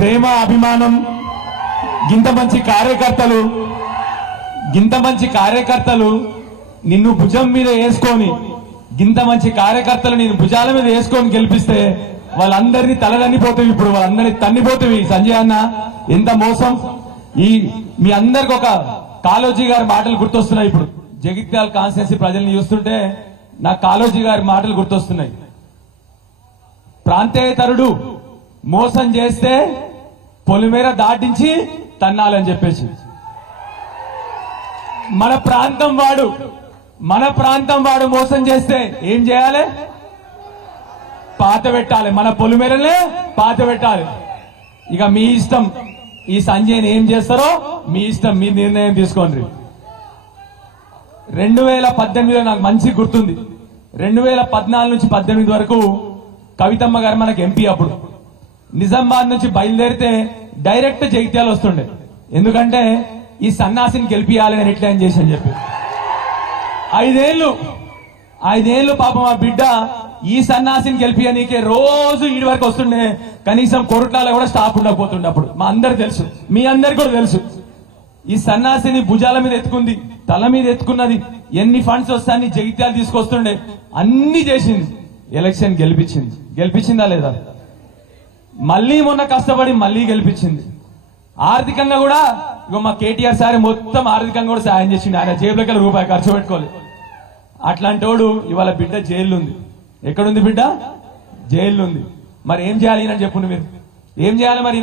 ప్రేమ అభిమానం గింత మంచి కార్యకర్తలు నిన్ను భుజం మీద వేసుకొని గింత మంచి కార్యకర్తలు నేను భుజాల మీద వేసుకొని గెలిపిస్తే వాళ్ళందరినీ తలదన్నిపోతావి. ఇప్పుడు వాళ్ళందరినీ తన్నిపోతావి. సంజయ్ అన్న ఎంత మోసం. మీ అందరికి ఒక కాళోజీ గారి మాటలు గుర్తొస్తున్నాయి. ఇప్పుడు జగిత్యాల కాన్స్టిట్యున్సీ ప్రజల్ని చూస్తుంటే నాకు కాళోజీ గారి మాటలు గుర్తొస్తున్నాయి. ప్రాంతేతరుడు మోసం చేస్తే పొలిమేర దాటించి తన్నాలని చెప్పేసి మన ప్రాంతం వాడు మోసం చేస్తే ఏం చేయాలి? పాత పెట్టాలి. మన పొలిమేరలే పాత పెట్టాలి. ఇక మీ ఇష్టం. ఈ సంజయ్ని ఏం చేస్తారో మీ ఇష్టం, మీ నిర్ణయం తీసుకోండి. 2018లో నాకు మంచి గుర్తుంది. 2014 నుంచి 18 వరకు కవితమ్మ గారు మనకు ఎంపీ. అప్పుడు నిజామాబాద్ నుంచి బయలుదేరితే డైరెక్ట్ జగిత్యాల వస్తుండే. ఎందుకంటే ఈ సన్నాసిని గెలిపియాలి నేను ఎట్లా చేసి అని చెప్పి 5 ఏళ్ళు పాపం ఆ బిడ్డ ఈ సన్నాసిని గెలిపియనీకే రోజు ఈడి వరకు వస్తుండే. కనీసం కొరటాలో కూడా స్టాప్ ఉండకపోతుండే. అప్పుడు మా అందరు తెలుసు, మీ అందరికి కూడా తెలుసు. ఈ సన్నాసిని భుజాల మీద ఎత్తుకుంది, తల మీద ఎత్తుకున్నది. ఎన్ని ఫండ్స్ వస్తాయని జగిత్యాలు తీసుకొస్తుండే. అన్ని చేసింది. ఎలక్షన్ గెలిపించిందా లేదా? మళ్ళీ మొన్న కష్టపడి మళ్ళీ గెలిపించింది. ఆర్థికంగా కూడా ఇగో మా కేటీఆర్ సార్ మొత్తం ఆర్థికంగా కూడా సాయం చేసిండు. ఆయన జేబులకి రూపాయి ఖర్చు పెట్టుకోలేదు. అట్లాంటి వాడు ఇవాళ బిడ్డ జైల్లో ఉంది. ఎక్కడుంది బిడ్డ? జైల్లో ఉంది. మరి ఏం చేయాలి అని చెప్పండి మీరు. ఏం చేయాలి మరి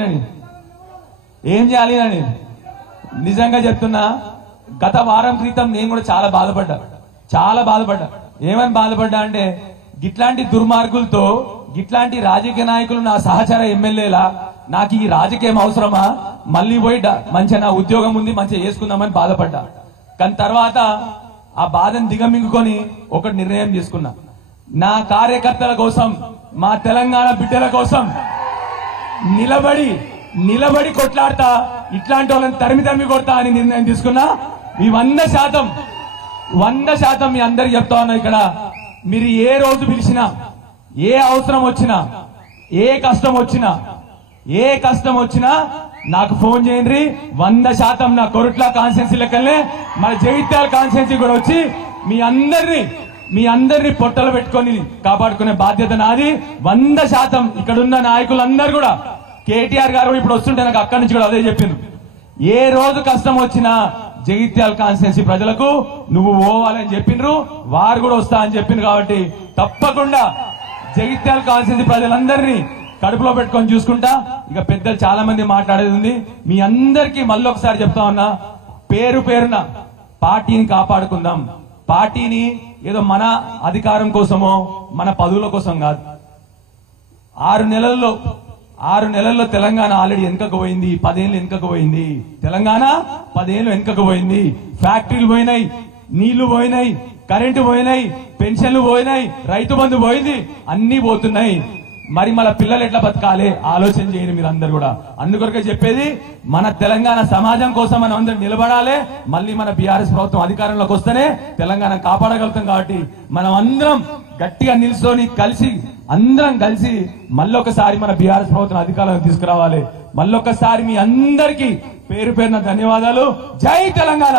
ఏం చేయాలి అని నిజంగా చెప్తున్నా. గత వారం క్రితం నేను కూడా చాలా బాధపడ్డా. ఏమని బాధపడ్డా అంటే గిట్లాంటి దుర్మార్గులతో గిట్లాంటి రాజకీయ నాయకులు నా సహచర ఎమ్మెల్యేలా నాకు ఈ రాజకీయం అవసరమా? మళ్ళీ పోయి మంచిగా నా ఉద్యోగం ఉంది మంచిగా చేసుకుందామని బాధపడ్డా. కానీ తర్వాత ఆ బాధను దిగమింగుకొని ఒక నిర్ణయం తీసుకున్నా. నా కార్యకర్తల కోసం, మా తెలంగాణ బిడ్డల కోసం నిలబడి కొట్లాడతా. ఇట్లాంటి వాళ్ళని తరిమి కొడతా అని నిర్ణయం తీసుకున్నా. మీ 100% మీ అందరికి చెప్తా ఉన్నా. ఇక్కడ మీరు ఏ రోజు పిలిచినా, ఏ అవసరం వచ్చినా, ఏ కష్టం వచ్చినా నాకు ఫోన్ చేయండి. 100% నా కొరుట్ల కాన్స్టిట్యున్సీ లెక్కలనే మన జగిత్యాల కాన్స్టిట్యున్సీ కూడా వచ్చి మీ అందరినీ పొట్టలు పెట్టుకొని కాపాడుకునే బాధ్యత నాది. 100% ఇక్కడున్న నాయకులందరూ కూడా, కేటీఆర్ గారు ఇప్పుడు వస్తుంటే నాకు అక్కడి నుంచి కూడా అదే చెప్పింది. ఏ రోజు కష్టం వచ్చినా జగిత్యాల కాన్స్టిట్యున్సీ ప్రజలకు నువ్వు పోవాలని చెప్పిండ్రు. వారు కూడా వస్తా అని చెప్పిండ్రు. కాబట్టి తప్పకుండా జగిత్యాల కాన్స్టిట్యున్సీ ప్రజలందరినీ కడుపులో పెట్టుకొని చూసుకుంటా. ఇక పెద్దలు చాలా మంది మాట్లాడేది ఉంది. మీ అందరికీ మళ్ళీ ఒకసారి చెప్తా ఉన్నా, పేరున పార్టీని కాపాడుకుందాం. పార్టీని ఏదో మన అధికారం కోసమో మన పదవుల కోసం కాదు. 6 నెలల్లో తెలంగాణ ఆల్రెడీ వెనుకకు పోయింది. 10 ఏళ్ళు వెనుకకు పోయింది. తెలంగాణ 10 ఏళ్ళు వెనుకకు పోయింది. ఫ్యాక్టరీలు పోయినాయి, నీళ్లు పోయినాయి, కరెంటు పోయినాయి, పెన్షన్లు పోయినాయి, రైతు బంధు పోయింది, అన్ని పోతున్నాయి. మరి మన పిల్లలు ఎట్లా బతకాలి ఆలోచన చేయరు మీరు అందరు కూడా. అందుకొరకే చెప్పేది, మన తెలంగాణ సమాజం కోసం మనం అందరం నిలబడాలి. మళ్ళీ మన బీఆర్ఎస్ ప్రభుత్వం అధికారంలోకి వస్తేనే తెలంగాణ కాపాడగలుగుతాం. కాబట్టి మనం అందరం గట్టిగా నిల్చొని అందరం కలిసి మళ్ళొకసారి మన బీఆర్ఎస్ ప్రభుత్వం అధికారంలోకి తీసుకురావాలి. మళ్ళొకసారి మీ అందరికీ పేరున ధన్యవాదాలు. జై తెలంగాణ.